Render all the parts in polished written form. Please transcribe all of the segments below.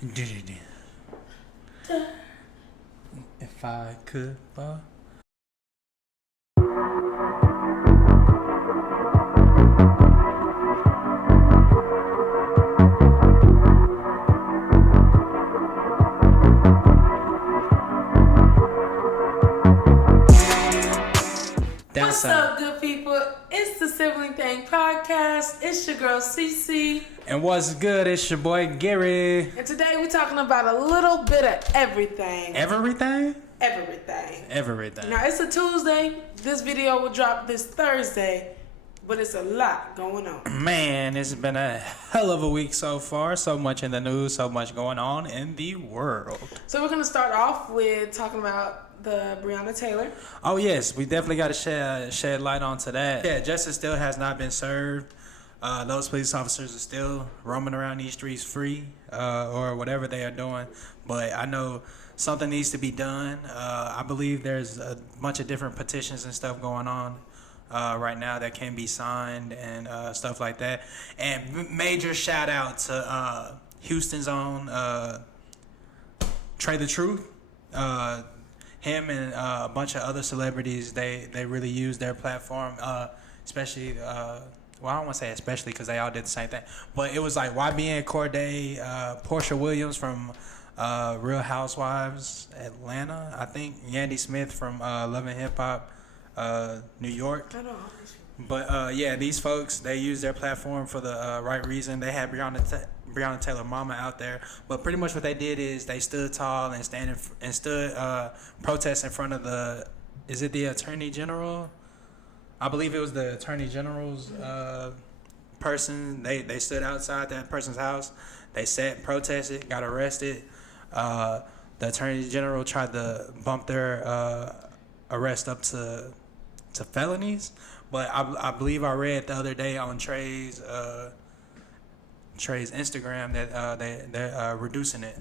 If I could fall. What's up, good people? It's the Sibling Thang podcast. It's your girl Cece. And what's good? It's your boy Gary. And today we're talking about a little bit of everything. Everything? Everything. Now it's a Tuesday. This video will drop this Thursday, but it's a lot going on. Man, it's been a hell of a week so far. So much in the news, so much going on in the world. So we're going to start off with talking about the Breonna Taylor. Oh yes, we definitely got to shed light onto that. Yeah, justice still has not been served. Those police officers are still roaming around these streets free, or whatever they are doing. But I know something needs to be done. I believe there's a bunch of different petitions and stuff going on right now that can be signed and stuff like that. And major shout out to Houston's own Trey the Truth. Him and a bunch of other celebrities, they really use their platform, especially, well, I don't want to say especially because they all did the same thing, but it was like YBN Corday, Portia Williams from Real Housewives Atlanta, I think, Yandy Smith from Love and Hip Hop, New York. I don't know. But yeah, these folks, they use their platform for the right reason. They had Breonna Taylor mama out there, but pretty much what they did is they stood tall and stood protest in front of the Attorney General? I believe it was the Attorney General's person. They stood outside that person's house. They sat and protested, got arrested. The Attorney General tried to bump their arrest up to felonies, but I believe I read the other day on Trey's Instagram that they're reducing it.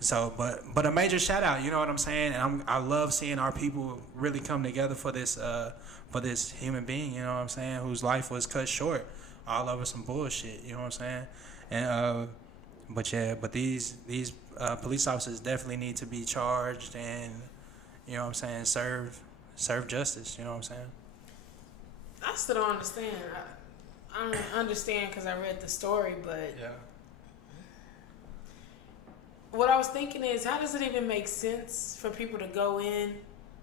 So, but a major shout out, you know what I'm saying? And I love seeing our people really come together for this human being, you know what I'm saying, whose life was cut short all over some bullshit, you know what I'm saying? And but these police officers definitely need to be charged and, you know what I'm saying, serve justice, you know what I'm saying? I still don't understand. I don't understand because I read the story, but yeah. What I was thinking is, how does it even make sense for people to go in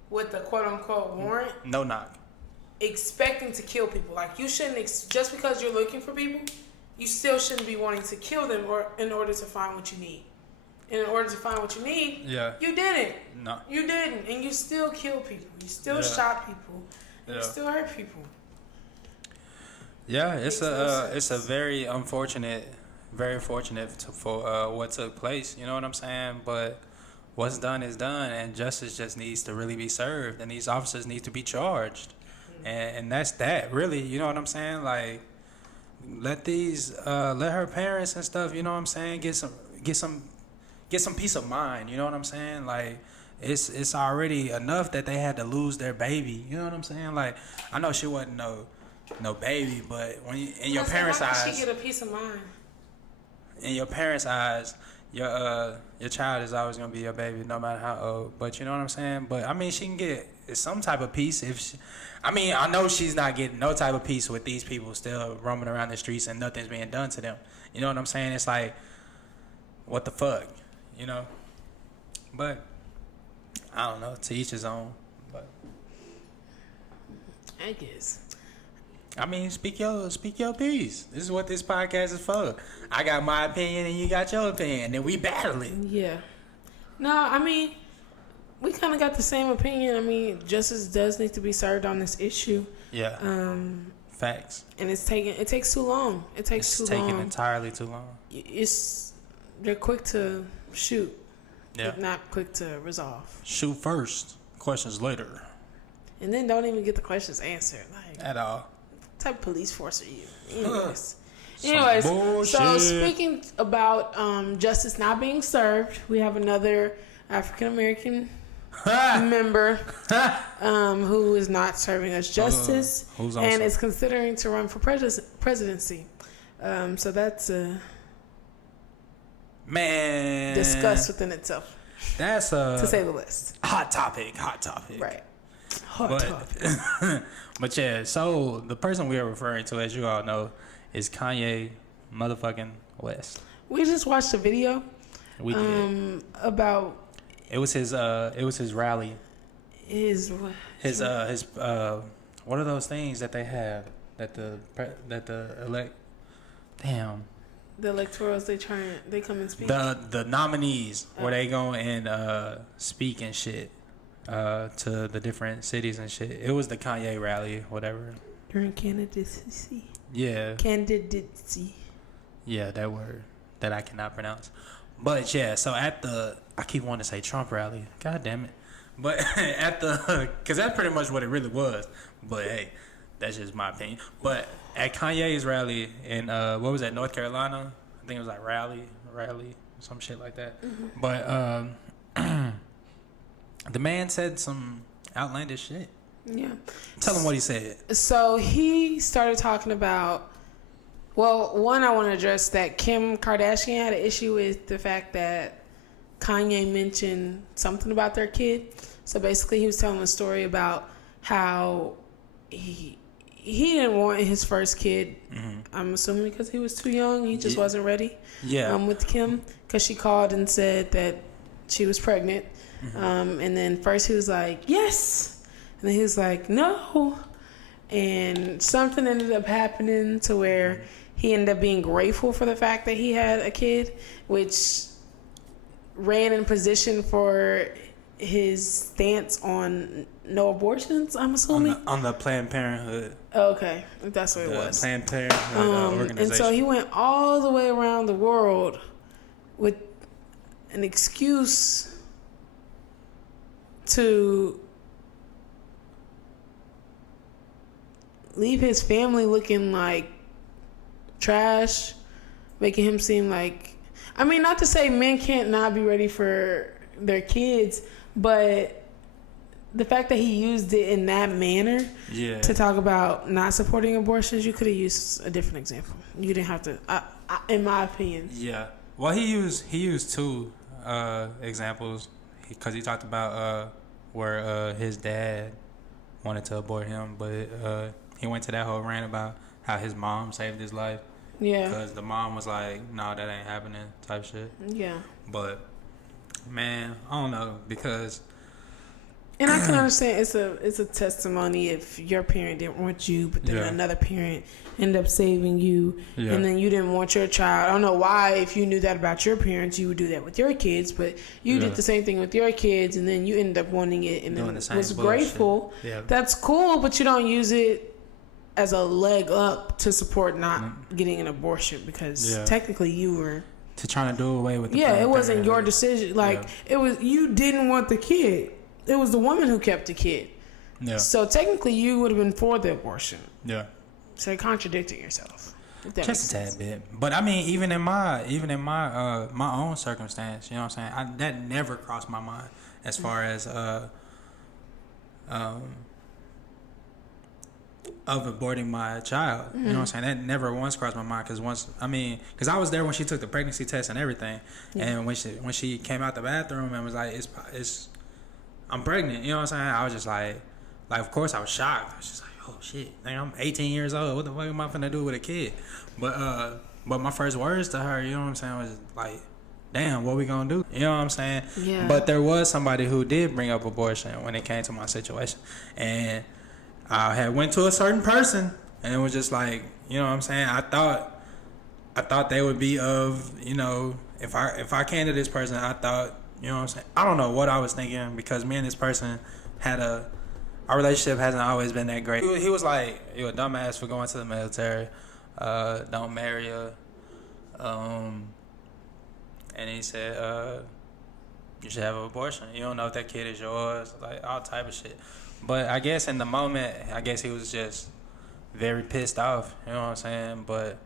with a quote-unquote warrant? No knock. Expecting to kill people. Like, you shouldn't, just because you're looking for people, you still shouldn't be wanting to kill them or in order to find what you need. And in order to find what you need, you didn't. No. You didn't. And you still killed people. You still shot people. You still hurt people. Yeah, it's a very unfortunate, for what took place. You know what I'm saying? But what's done is done, and justice just needs to really be served, and these officers need to be charged, and that's that. Really, you know what I'm saying? Like, let her parents and stuff. You know what I'm saying? Get some peace of mind. You know what I'm saying? Like, it's already enough that they had to lose their baby. You know what I'm saying? Like, I know she wasn't no baby, but when in your parents' eyes, how can she get a peace of mind? In your parents' eyes, your child is always gonna be your baby, no matter how old. But you know what I'm saying? But I mean, she can get some type of peace I know she's not getting no type of peace with these people still roaming around the streets and nothing's being done to them. You know what I'm saying? It's like, what the fuck, you know? But I don't know. To each his own. But I guess. I mean, speak your piece. This is what this podcast is for. I got my opinion and you got your opinion, and we battling. Yeah. No, I mean, we kind of got the same opinion. I mean, justice does need to be served on this issue. Yeah. Facts. And it takes too long. It's taking entirely too long. They're quick to shoot. Yeah. But not quick to resolve. Shoot first, questions later. And then don't even get the questions answered. Like, at all. What type of police force are you? Anyways, so speaking about justice not being served, we have another African American member who is not serving us justice and is considering to run for presidency. So that's man. discussed within itself. That's to say the least. Hot topic. Right. Hot topic. But yeah, so the person we are referring to, as you all know, is Kanye motherfucking West. We just watched a video. We did. About. It was his rally. What are those things that they have the electorals they come and speak. The nominees where they go and speak and shit to the different cities and shit. It was the Kanye rally, whatever. During candidacy. Yeah. Candidacy. Yeah, that word that I cannot pronounce. But yeah, so I keep wanting to say Trump rally. God damn it. But because that's pretty much what it really was. But hey, that's just my opinion. But at Kanye's rally in, what was that, North Carolina? I think it was like Raleigh, some shit like that. Mm-hmm. But the man said some outlandish shit. Yeah. Tell him what he said. So he started talking about, well, one, I want to address that Kim Kardashian had an issue with the fact that Kanye mentioned something about their kid. So basically he was telling a story about how he didn't want his first kid. Mm-hmm. I'm assuming because he was too young. He just wasn't ready. Yeah. With Kim, because she called and said that she was pregnant. Mm-hmm. And then first he was like, yes. And then he was like, no. And something ended up happening to where he ended up being grateful for the fact that he had a kid, which ran in position for his stance on no abortions, I'm assuming. On the Planned Parenthood. Okay, that's what it was. Planned Parenthood organization. And so he went all the way around the world with an excuse to leave his family looking like trash, making him seem like, I mean, not to say men can't not be ready for their kids, but the fact that he used it in that manner to talk about not supporting abortions, you could have used a different example. You didn't have to, in my opinion. Yeah. Well, he used two examples because he talked about where his dad wanted to abort him, but he went to that whole rant about how his mom saved his life. Yeah. Because the mom was like, no, that ain't happening type shit. Yeah. But, man, I don't know, because... And I can understand it's a testimony if your parent didn't want you, but then another parent ended up saving you, and then you didn't want your child. I don't know why, if you knew that about your parents, you would do that with your kids, but you did the same thing with your kids, and then you ended up wanting it, and then was grateful. Yeah. That's cool, but you don't use it as a leg up to support not getting an abortion, because technically you were trying to do away with the it wasn't your decision. Like it was, you didn't want the kid. It was the woman who kept the kid. Yeah. So technically you would have been for the abortion. Yeah. So you're contradicting yourself. Just a tad bit. But I mean, even in my my own circumstance, you know what I'm saying? That never crossed my mind as far as of aborting my child. You know what I'm saying? That never once crossed my mind, because I was there when she took the pregnancy test and everything. Yeah. And when she came out the bathroom and was like, it's I'm pregnant, you know what I'm saying? I was just like of course I was shocked. I was just like, oh shit, dang, I'm 18 years old. What the fuck am I finna do with a kid? But my first words to her, you know what I'm saying, was like, damn, what we gonna do? You know what I'm saying? Yeah. But there was somebody who did bring up abortion when it came to my situation. And I had went to a certain person and it was just like, you know what I'm saying? I thought they would be of, you know, if I came to this person, I thought, you know what I'm saying? I don't know what I was thinking, because me and this person had our relationship hasn't always been that great. He was like, you're a dumbass for going to the military. Don't marry her. And he said, you should have an abortion. You don't know if that kid is yours. Like, all type of shit. But I guess in the moment, he was just very pissed off. You know what I'm saying? But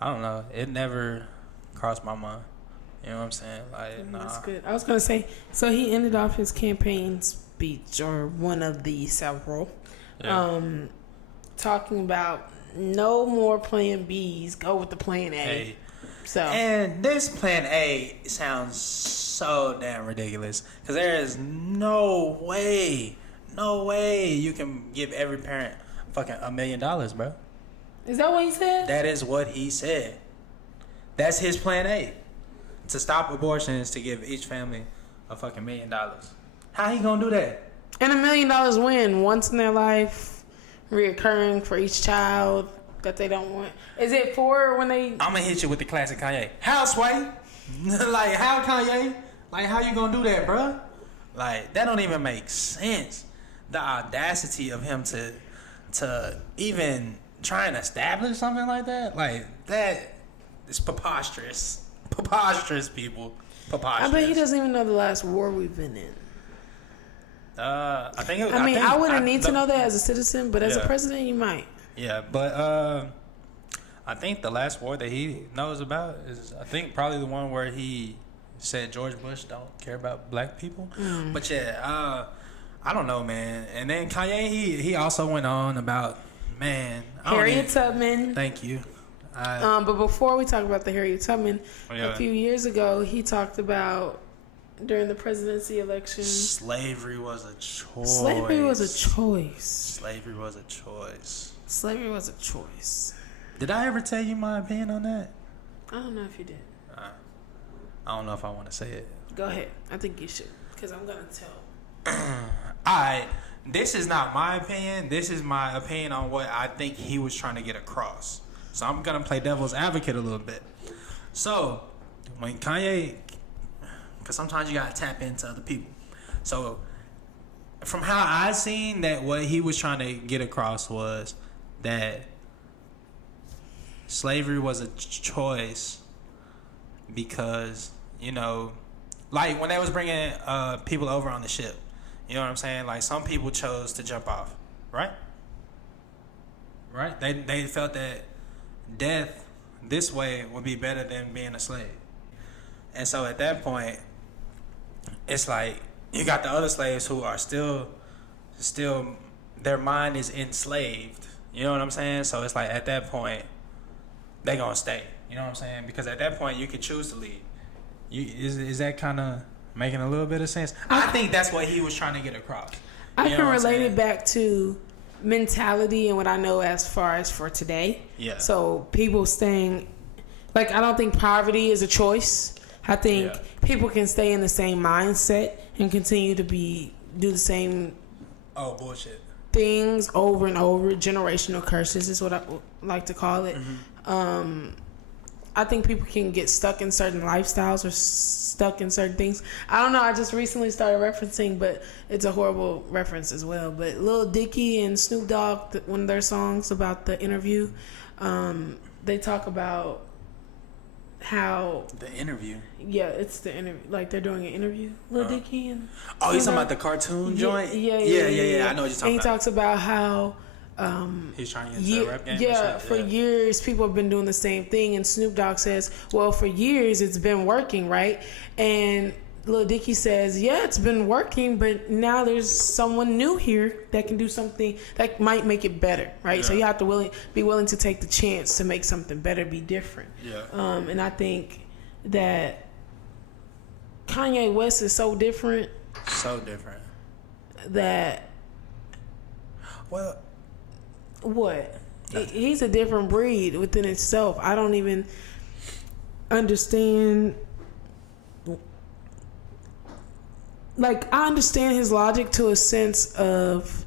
I don't know. It never crossed my mind. You know what I'm saying? Like, nah. That's good. I was going to say, so he ended off his campaign speech, or one of the several, talking about no more plan Bs, go with the plan A. Hey, So and this plan A sounds so damn ridiculous because there is no way you can give every parent fucking $1 million, bro. Is that what he said? That is what he said. That's his plan A. To stop abortions, to give each family a fucking $1 million. How he gonna do that? And $1 million win once in their life, reoccurring for each child that they don't want. Is it for when they? I'm gonna hit you with the classic Kanye. How, Sway? Like, how, Kanye? Like, how you gonna do that, bro? Like, that don't even make sense. The audacity of him to even try and establish something like that, like, that is preposterous. Preposterous, people. Preposterous. I bet he doesn't even know the last war we've been in. I think. I wouldn't need to know that as a citizen, but as a president, you might. Yeah, but I think the last war that he knows about is, I think, probably the one where he said George Bush don't care about black people. But yeah, I don't know, man. And then Kanye, he also went on about, man, Harriet Tubman. Thank you. But before we talk about the Harriet Tubman, a few years ago, he talked about during the presidency election, slavery was a choice. Slavery was a choice. Slavery was a choice. Slavery was a choice. Did I ever tell you my opinion on that? I don't know if you did. I don't know if I want to say it. Go ahead. I think you should, because I'm going to tell. Alright, this is not my opinion. This is my opinion on what I think he was trying to get across. So I'm going to play devil's advocate a little bit. So, when Kanye, because sometimes you got to tap into other people. So, from how I seen that, what he was trying to get across was that slavery was a choice because, you know, like when they was bringing people over on the ship, you know what I'm saying? Like, some people chose to jump off, right? Right? They felt that death this way would be better than being a slave. And so at that point, it's like you got the other slaves who are still their mind is enslaved. You know what I'm saying? So it's like at that point, they gonna stay. You know what I'm saying? Because at that point, you could choose to leave. Is that kind of making a little bit of sense? I think that's what he was trying to get across. I can relate it back to mentality and what I know as far as for today. Yeah. So people staying, like, I don't think poverty is a choice. I think people can stay in the same mindset and continue to do the same bullshit things over and over. Generational curses is what I like to call it. I think people can get stuck in certain lifestyles or stuck in certain things. I don't know. I just recently started referencing, but it's a horrible reference as well. But Lil Dicky and Snoop Dogg, one of their songs about the interview, they talk about how the interview. Yeah, it's the interview. Like, they're doing an interview. Lil Dicky and you talking about the cartoon joint? Yeah. I know what you're talking about. And he talks about how he's trying to get into the rap game. Yeah, for years people have been doing the same thing, and Snoop Dogg says, well, for years it's been working, right? And Lil Dicky says, yeah, it's been working, but now there's someone new here that can do something that might make it better, right? Yeah. So you have to be willing to take the chance to make something better, be different. Yeah. And I think that Kanye West is so different. So different. That. Well. What? He's a different breed within itself. I don't even understand. Like, I understand his logic to a sense of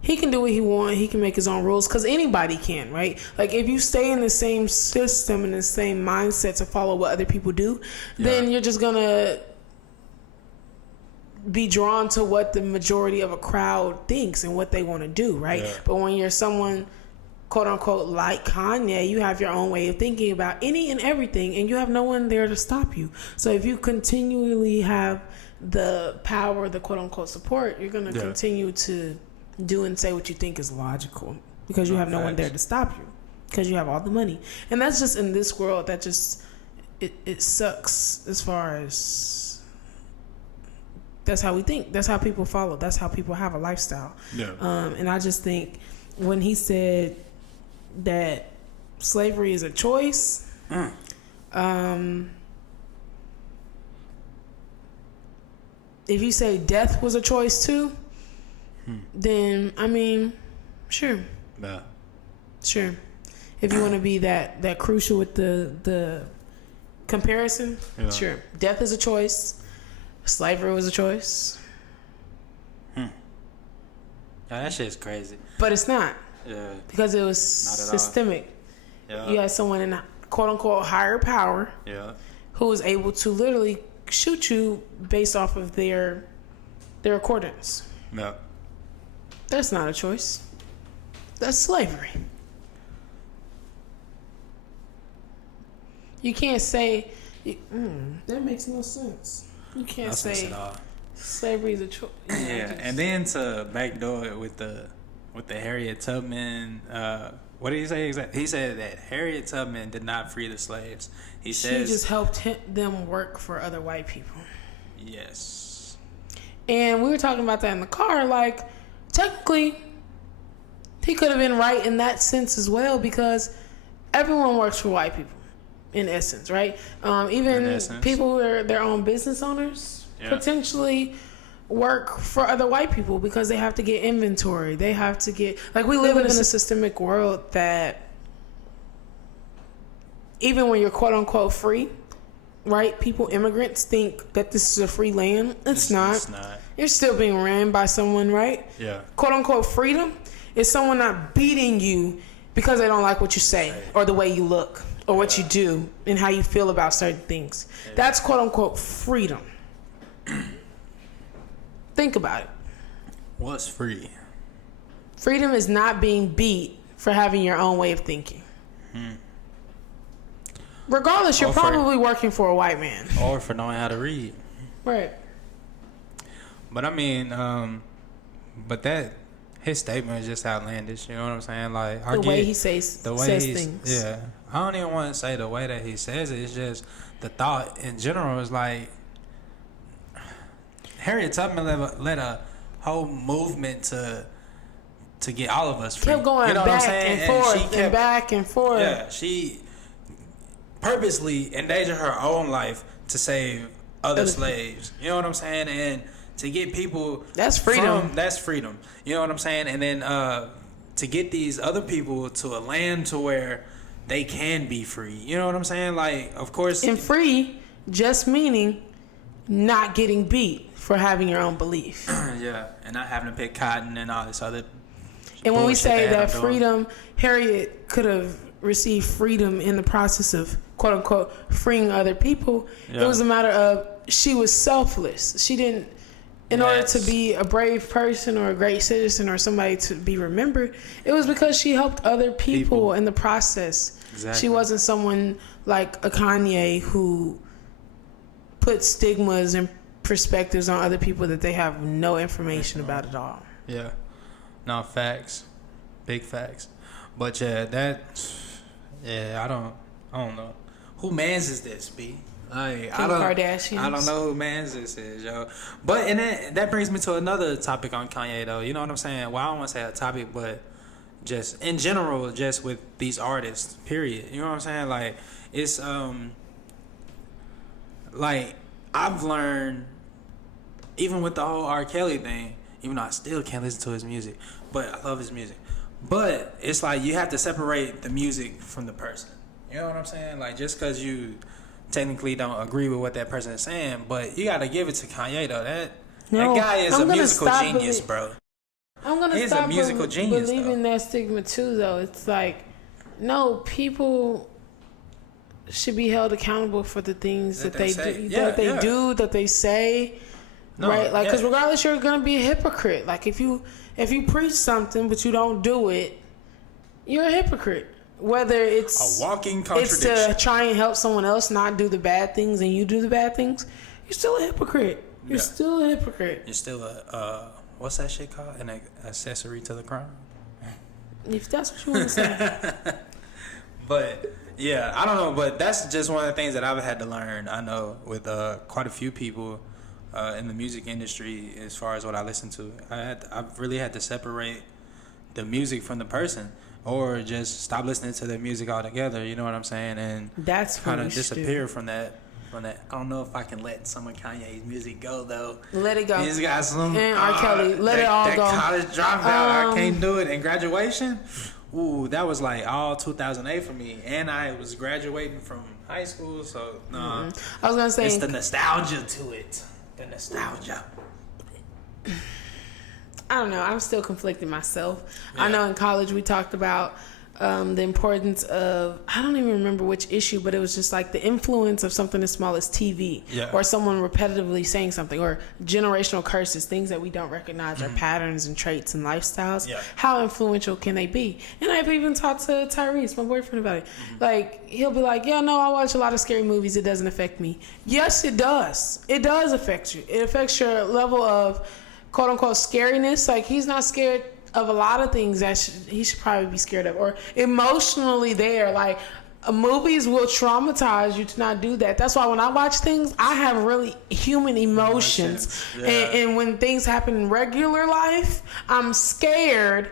he can do what he wants. He can make his own rules because anybody can, right? Like, if you stay in the same system and the same mindset to follow what other people do, then you're just gonna be drawn to what the majority of a crowd thinks and what they want to do, right? Yeah. But when you're someone, quote unquote, like Kanye, you have your own way of thinking about any and everything, and you have no one there to stop you. So if you continually have the power, the quote unquote support, you're going to continue to do and say what you think is logical because you have no one there to stop you because you have all the money. And that's just in this world, that just it sucks as far as that's how we think. That's how people follow. That's how people have a lifestyle. Yeah. And I just think when he said that slavery is a choice, If you say death was a choice too, then I mean, sure. Yeah. Sure. If you want to be that crucial with the comparison, sure. Death is a choice. Slavery was a choice. Yeah, that shit's crazy. But it's not. Yeah. Because it was systemic. Yeah. You had someone in a quote unquote higher power. Yeah. Who was able to literally shoot you based off of their accordance. Yeah. That's not a choice. That's slavery. You can't say that makes no sense. You can't say slavery is a choice. Yeah, and then to backdoor it with the Harriet Tubman. What did he say exactly? He said that Harriet Tubman did not free the slaves. She just helped them work for other white people. Yes. And we were talking about that in the car. Like, technically, he could have been right in that sense as well, because everyone works for white people, in essence, right? Even people who are their own business owners potentially work for other white people because they have to get inventory. They have to get... Like, we live in a systemic world that even when you're quote-unquote free, right? People, immigrants, think that this is a free land. It's not. It's not. You're still being ran by someone, right? Yeah. Quote-unquote freedom is someone not beating you because they don't like what you say or the way you look or what you do and how you feel about certain things. Yeah. That's quote-unquote freedom. Think about it. What's free? Freedom is not being beat for having your own way of thinking. Regardless, you're probably working for a white man. Or for knowing how to read. Right. But I mean, his statement is just outlandish. You know what I'm saying? Like, the way he says things. Yeah. I don't even want to say the way that he says it. It's just the thought in general is like, Harriet Tubman led a whole movement to get all of us free. Kept going back and forth and back and forth. Yeah, she purposely endangered her own life to save other slaves. You know what I'm saying? And to get people... That's freedom. That's freedom. You know what I'm saying? And then to get these other people to a land to where they can be free. You know what I'm saying? Like, of course... And free just meaning not getting beat for having your own belief. Yeah, and not having to pick cotton and all this other... And when we say that freedom, Harriet could have received freedom in the process of quote unquote freeing other people. It was a matter of she was selfless. She didn't, in order to be a brave person or a great citizen or somebody to be remembered, it was because she helped other people in the process. Exactly. She wasn't someone like a Kanye who put stigmas and perspectives on other people that they have no information about at all. Yeah. No, facts. Big facts. But I don't know. Who mans is this, B? Like, Kardashians. I don't know who mans this is, yo. But and that brings me to another topic on Kanye, though. You know what I'm saying? Well, I don't want to say a topic, but just in general, just with these artists, period. You know what I'm saying? Like, it's like I've learned, even with the whole R. Kelly thing, even though I still can't listen to his music, but I love his music. But it's like you have to separate the music from the person. You know what I'm saying? Like, just because you technically don't agree with what that person is saying, but you got to give it to Kanye, though. That guy is a musical genius, bro. I'm going to stop believing that stigma, too, though. It's like, no, people should be held accountable for the things that they do, that they say. No, right? Like, because regardless, you're going to be a hypocrite. Like, if you preach something but you don't do it, you're a hypocrite. Whether it's a walking contradiction. It's to try and help someone else not do the bad things and you do the bad things, you're still a hypocrite. You're still a hypocrite. You're still a what's that shit called? An accessory to the crime. If that's what you want to say. But yeah, I don't know. But that's just one of the things that I've had to learn. I know with quite a few people in the music industry, as far as what I listen to, I've really had to separate the music from the person. or just stop listening to their music altogether. You know what I'm saying? And that's kind of disappear from that. I don't know if I can let some of Kanye's music go though. Let it go. He's got some and R. Kelly. Let it all go. College dropout. I can't do it. And graduation. Ooh, that was like all 2008 for me, and I was graduating from high school, so no. I was gonna say it's the nostalgia to it. The nostalgia. I don't know. I'm still conflicted myself. Yeah. I know in college we talked about the importance of, I don't even remember which issue, but it was just like the influence of something as small as TV, or someone repetitively saying something, or generational curses, things that we don't recognize, or patterns and traits and lifestyles. Yeah. How influential can they be? And I've even talked to Tyrese, my boyfriend, about it. Like, he'll be like, yeah, no, I watch a lot of scary movies. It doesn't affect me. Yes, it does. It does affect you. It affects your level of quote unquote scariness. Like, he's not scared of a lot of things that he should probably be scared of, or emotionally there. Like, movies will traumatize you to not do that. That's why when I watch things, I have really human emotions. Yeah. And when things happen in regular life, I'm scared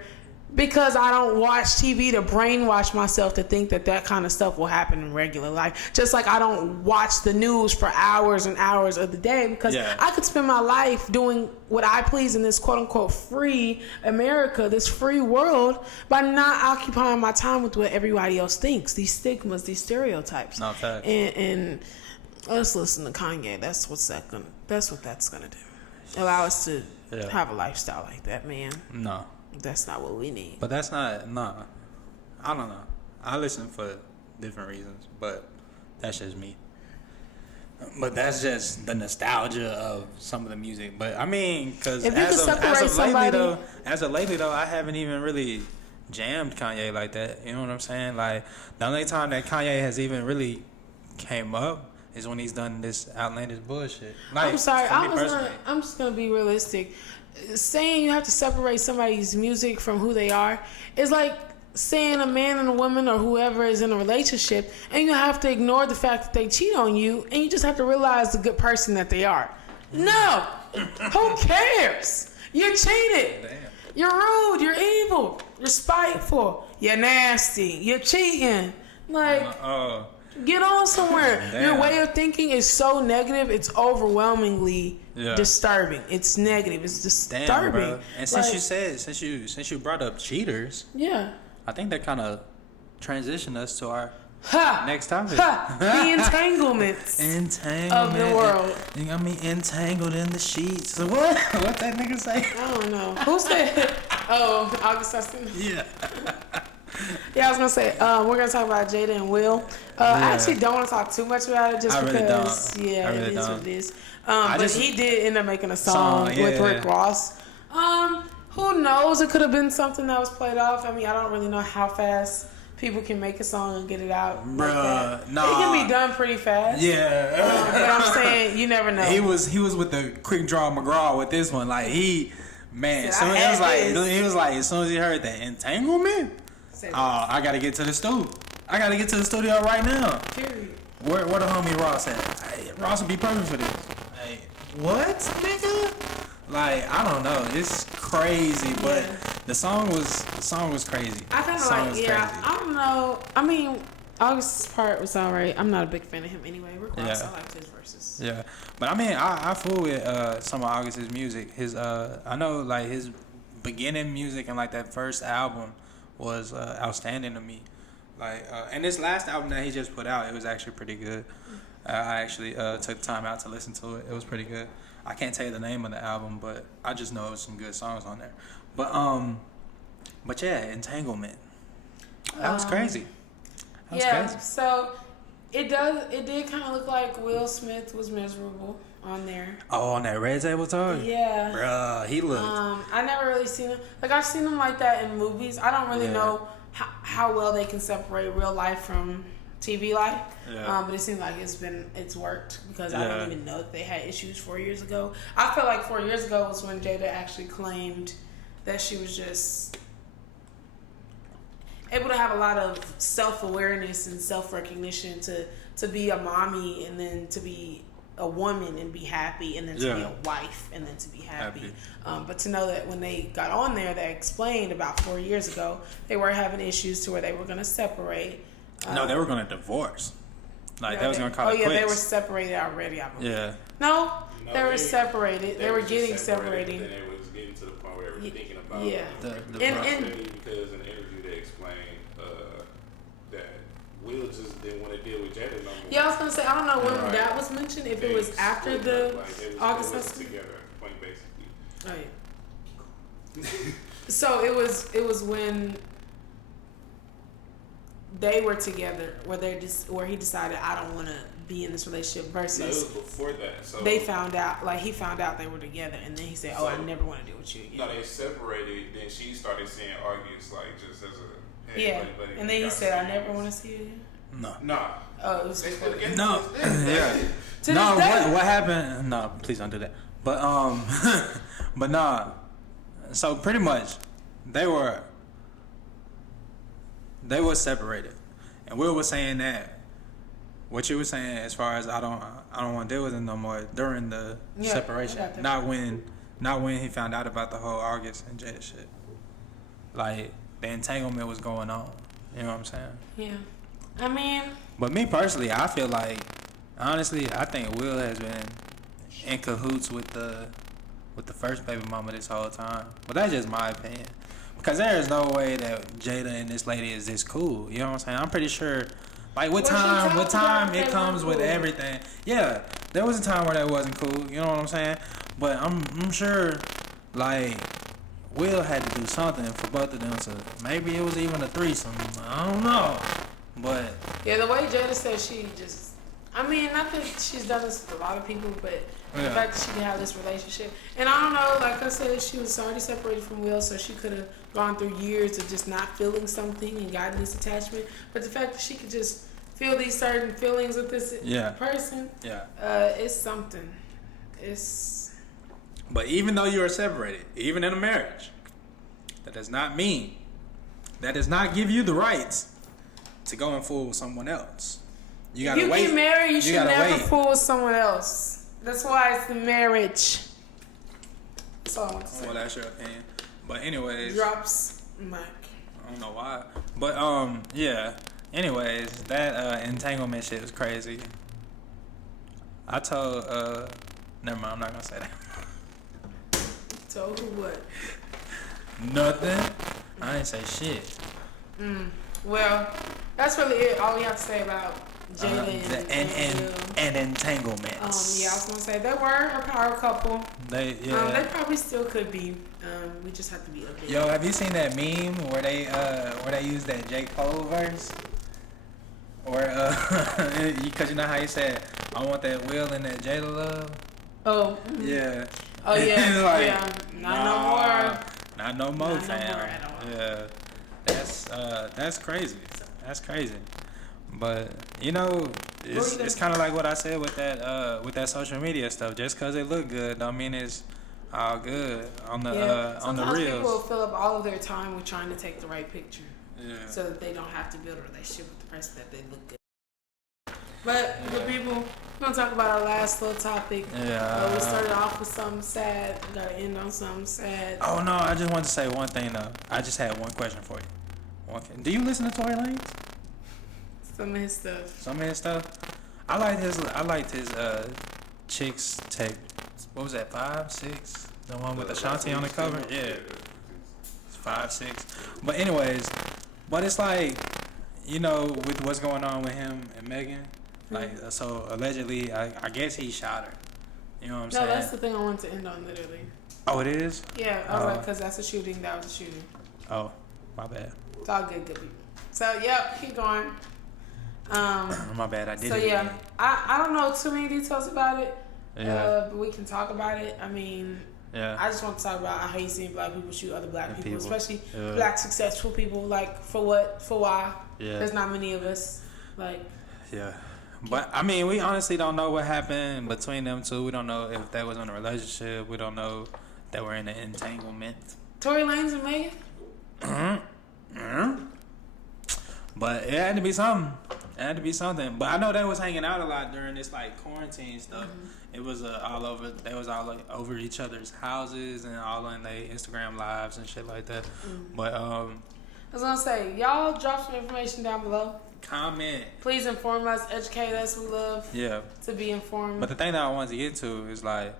because I don't watch TV to brainwash myself to think that kind of stuff will happen in regular life. Just like I don't watch the news for hours and hours of the day, because I could spend my life doing what I please in this quote-unquote free America, this free world, by not occupying my time with what everybody else thinks. These stigmas, these stereotypes. No, facts. And let's listen to Kanye. That's what that's gonna do. Allow us to have a lifestyle like that, man. No. That's not what we need. But that's not, no. I don't know. I listen for different reasons, but that's just me. But that's just the nostalgia of some of the music. But I mean, because as of lately though, I haven't even really jammed Kanye like that. You know what I'm saying? Like, the only time that Kanye has even really came up is when he's done this outlandish bullshit. Like, I'm sorry. I'm just gonna be realistic. Saying you have to separate somebody's music from who they are is like saying a man and a woman or whoever is in a relationship, and you have to ignore the fact that they cheat on you, and you just have to realize the good person that they are. No! Who cares? You cheated. Damn. You're rude. You're evil. You're spiteful. You're nasty. You're cheating. Like, get on somewhere. Damn. Your way of thinking is so negative, it's overwhelmingly disturbing. It's negative. It's disturbing. Damn, bro. And since you brought up cheaters, I think that kind of transitioned us to our next topic. The entanglements of the world. You got me entangled in the sheets. So what? What that nigga say? I don't know. Who said? Oh, August Austin. Yeah. Yeah, I was gonna say we're gonna talk about Jada and Will. I actually don't want to talk too much about it, just because it is what it is. But he did end up making a song with Rick Ross. Who knows? It could have been something that was played off. I mean, I don't really know how fast people can make a song and get it out. Bruh, like that. Nah. It can be done pretty fast. Yeah. But I'm saying, you never know. He was with the quick draw McGraw with this one. Like, he was like, as soon as he heard that entanglement, I gotta get to the studio. I gotta get to the studio right now. Period. Where the homie Ross at? Hey, Ross would be perfect for this. Hey, what, nigga? Like, I don't know. It's crazy, but the song was crazy. I kind of like, crazy. I don't know. I mean, August's part was alright. I'm not a big fan of him anyway. Rick Ross, I liked his verses. Yeah, but I mean, I fool with some of August's music. I know like his beginning music and like that first album was outstanding to me. Like, and this last album that he just put out, it was actually pretty good. I actually took time out to listen to it. It was pretty good. I can't tell you the name of the album, but I just know there's some good songs on there. But yeah, Entanglement. That was crazy. Crazy. So it did kind of look like Will Smith was miserable on there. Oh, on that Red Table Talk? Yeah. Bruh, he looked. I never really seen him. Like, I've seen him like that in movies. I don't really know how well they can separate real life from TV life. Yeah. But it seems like it's worked, because I don't even know that they had issues 4 years ago. I feel like 4 years ago was when Jada actually claimed that she was just able to have a lot of self-awareness and self-recognition to be a mommy, and then to be a woman and be happy, and then to be a wife and then to be happy. But to know that when they got on there, they explained about 4 years ago they were having issues to where they were going to separate. No, they were going to divorce. Like, they was going to call it quits. They were separated already, I believe. Yeah. No, they were separated. They were getting separated. Then they was getting to the point where they were thinking about the because in the interview they explained that Will just didn't want to deal with Jada no more. Yeah, I was gonna say I don't know when that was mentioned. If it was after the August together, point basically. Right. So it was when they were together, where he decided I don't want to be in this relationship. Versus no, it was before that. So they found out, he found out they were together, and then he said, "Oh, I never want to deal with you again." No, they separated. Then she started seeing arguments like just as a buddy, and then he said, "I never want to see you again." No. Oh, it was no. Yeah. No. What happened? No, please don't do that. But but nah. So pretty much, they were separated, and Will was saying that. What you were saying, as far as I don't want to deal with him no more during the separation, not when he found out about the whole August and Jada shit. Like, the entanglement was going on. You know what I'm saying? Yeah. I mean. But me personally, I feel like, honestly, I think Will has been in cahoots with the first baby mama this whole time. But that's just my opinion, because there is no way that Jada and this lady is this cool. You know what I'm saying? I'm pretty sure. Like, what time it comes with everything. Yeah, there was a time where that wasn't cool. You know what I'm saying? But I'm sure, like, Will had to do something for both of them to. Maybe it was even a threesome. I don't know. But yeah, the way Jada said she just. I mean, not that she's done this with a lot of people, but the fact that she can have this relationship. And I don't know, like I said, she was already separated from Will, so she could have gone through years of just not feeling something and gotten this attachment. But the fact that she could just feel these certain feelings with this person, it's something. But even though you are separated, even in a marriage, that does not give you the rights to go and fool with someone else. You gotta wait. You get married, you should never fool with someone else. That's why it's the marriage. That's all I want to say. Well, that's your opinion. But anyways. Drops mic. I don't know why. But yeah. Anyways, that entanglement shit was crazy. I told never mind, I'm not gonna say that. Told who what? Nothing. I didn't say shit. Well, that's really it. All we have to say about Jada and entanglements. Yeah, I was gonna say they were a power couple. They probably still could be. We just have to be updated. Yo, have you seen that meme where they use that J. Cole verse? Or because you know how he said, "I want that Will and that Jada love." Oh. Yeah. Oh yeah. Like, yeah. Not no more. Not no more, fam. No more at all. Yeah. That's crazy. That's crazy. But you know, it's kind of like what I said with that social media stuff. Just because it look good, don't mean it's all good on the on the reels. People will fill up all of their time with trying to take the right picture. Yeah. So that they don't have to build a relationship with the person that they look good. But good people, we're gonna talk about our last little topic. Yeah. We started off with something sad. We gotta end on something sad. Oh no, I just want to say one thing though. I just had one question for you. Do you listen to Tory Lanez? Some of his stuff. I liked his Chicks tape. What was that? 5, 6? The one with Ashanti on the cover? Yeah. It's 5, 6. But anyways, it's like, you know, with what's going on with him and Megan, like, so allegedly, I guess he shot her. You know what I'm saying? No, that's the thing I wanted to end on, literally. Oh, it is? Yeah, I was like, because that's a shooting. That was a shooting. Oh, my bad. It's all good people. So, yep, keep going. My bad, I did it. So, yeah, I don't know too many details about it. Yeah. But we can talk about it. I mean, yeah. I just want to talk about I hate seeing black people shoot other black people, especially black successful people. Like, for what? For why? Yeah. There's not many of us. Like. Yeah. But, I mean, we honestly don't know what happened between them two. We don't know if they was in a relationship. We don't know if they were in an entanglement. Tory Lanez and Megan? But it had to be something. It had to be something. But I know they was hanging out a lot during this like quarantine stuff. It was all over. They was all like, over each other's houses and all on their Instagram lives and shit like that. But I was gonna say, y'all drop some information down below. comment. Please inform us, educate us. We love to be informed. But the thing that I wanted to get to is like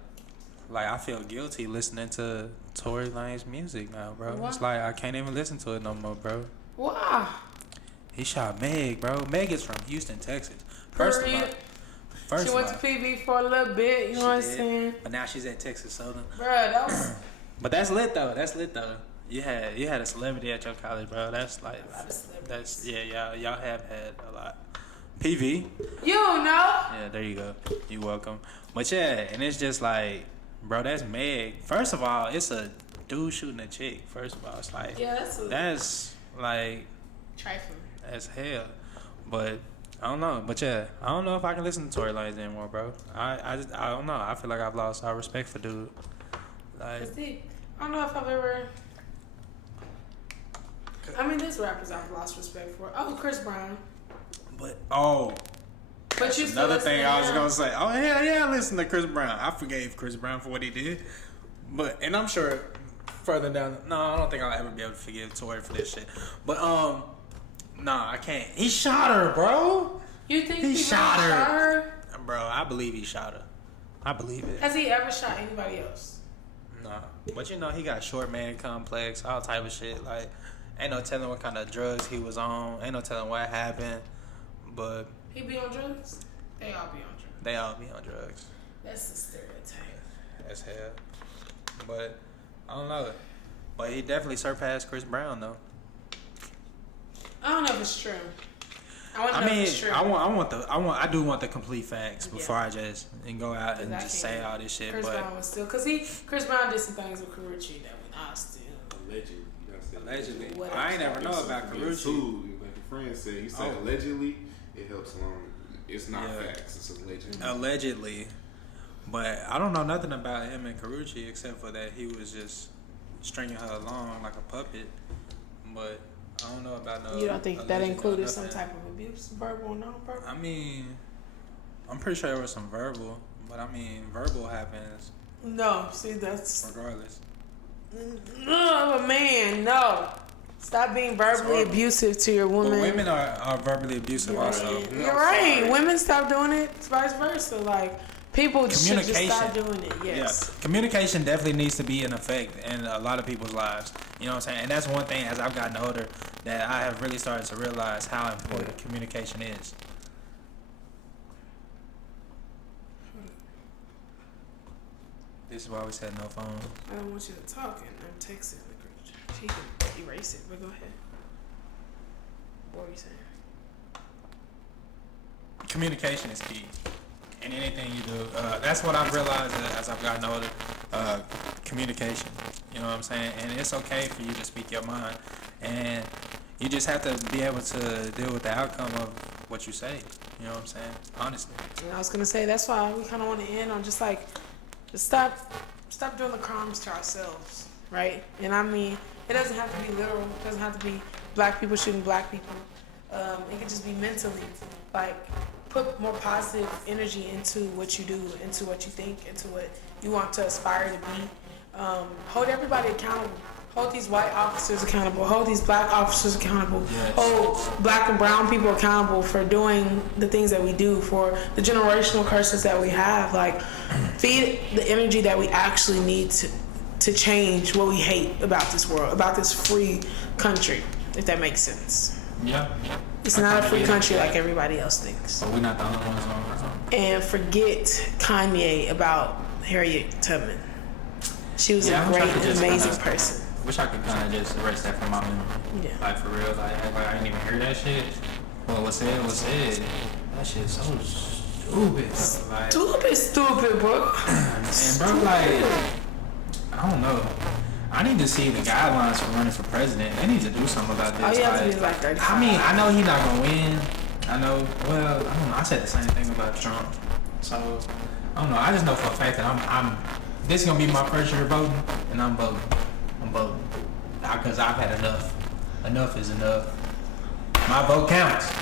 I feel guilty listening to Tory Lanez music now, bro. Why? It's like I can't even listen to it no more, bro. Why? He shot Meg, bro. Meg is from Houston, Texas. First of all, she went to PV for a little bit, you know what I'm saying? But now she's at Texas Southern. Bro, that was... But that's lit though. You had a celebrity at your college, bro. That's like y'all have had a lot. PV. You know. Yeah, there you go. You welcome. But yeah, and it's just like, bro, that's Meg. First of all, it's a dude shooting a chick. First of all, it's like that's like trifling as hell. But I don't know. But yeah, I don't know if I can listen to Tory Lanez anymore, bro. I don't know. I feel like I've lost all respect for dude. Like, I don't know if I've ever. I mean, there's rappers I've lost respect for. Oh, Chris Brown. But you another thing I was gonna say. Oh yeah, I listen to Chris Brown. I forgave Chris Brown for what he did. And I'm sure further down. No, I don't think I'll ever be able to forgive Tory for this shit. But nah, I can't. He shot her, bro. You think he shot her? Bro, I believe he shot her. I believe it. Has he ever shot anybody else? Nah, but you know he got short man complex, all type of shit. Like, ain't no telling what kind of drugs he was on. Ain't no telling what happened. But he be on drugs? They all be on drugs. They all be on drugs. That's a stereotype. That's hell. But I don't know. But he definitely surpassed Chris Brown though. I don't know if it's true. I do want the complete facts before I just go out and just say all this shit. Chris Brown was still, Chris Brown did some things with Karuchi that we not still. Allegedly. I ain't never know about Karuchi. Like your friend said, he said allegedly. It helps along. It's not facts. It's Allegedly. But I don't know nothing about him and Karuchi except for that he was just stringing her along like a puppet. But I don't know about no. You don't think that included some type of abuse, verbal or non-verbal? I mean, I'm pretty sure there was some verbal, but I mean, verbal happens. No, see, that's regardless. No, man, no. Stop being verbally abusive to your woman. Well, women are verbally abusive also. You're right. Women stop doing it. It's vice versa. Like, people should just stop doing it. Yes. Yeah. Communication definitely needs to be in effect in a lot of people's lives. You know what I'm saying? And that's one thing as I've gotten older that I have really started to realize how important communication is. This is why we said no phone. I don't want you to talk and I'm texting the group. She can erase it, but go ahead. What were you saying? Communication is key in anything you do. That's what I've realized as I've gotten older. Communication. You know what I'm saying? And it's okay for you to speak your mind. And you just have to be able to deal with the outcome of what you say. You know what I'm saying? Honestly. And I was going to say, that's why we kind of want to end on just stop doing the crimes to ourselves, right? And I mean, it doesn't have to be literal. It doesn't have to be black people shooting black people. It could just be mentally, put more positive energy into what you do, into what you think, into what you want to aspire to be. Hold everybody accountable. Hold these white officers accountable. Hold these black officers accountable. Yes. Hold black and brown people accountable for doing the things that we do, for the generational curses that we have. Feed the energy that we actually need to change what we hate about this world, about this free country, if that makes sense. Yeah. It's not a free country like everybody else thinks. But we're not the only ones on. And forget Kanye about Harriet Tubman. She was a great and amazing person. Wish I could kind of just erase that from my memory. Yeah. For real, I didn't even hear that shit. Well, what's said was said. That shit's so stupid. Stupid, bro. And bro, I don't know. I need to see the guidelines for running for president. They need to do something about this. Oh, you have to be 35. I mean, I know he's not gonna win. I know. Well, I don't know. I said the same thing about Trump. So I don't know. I just know for a fact that I'm. This is gonna be my first year voting, and I'm voting. Because I've had enough. Enough is enough. My vote counts.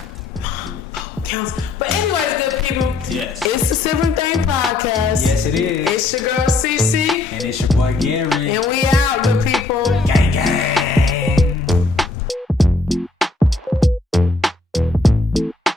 counts. But anyways, good people. Yes. It's the Sibling Thang podcast. Yes, it is. It's your girl CC. And it's your boy Gary. And we out.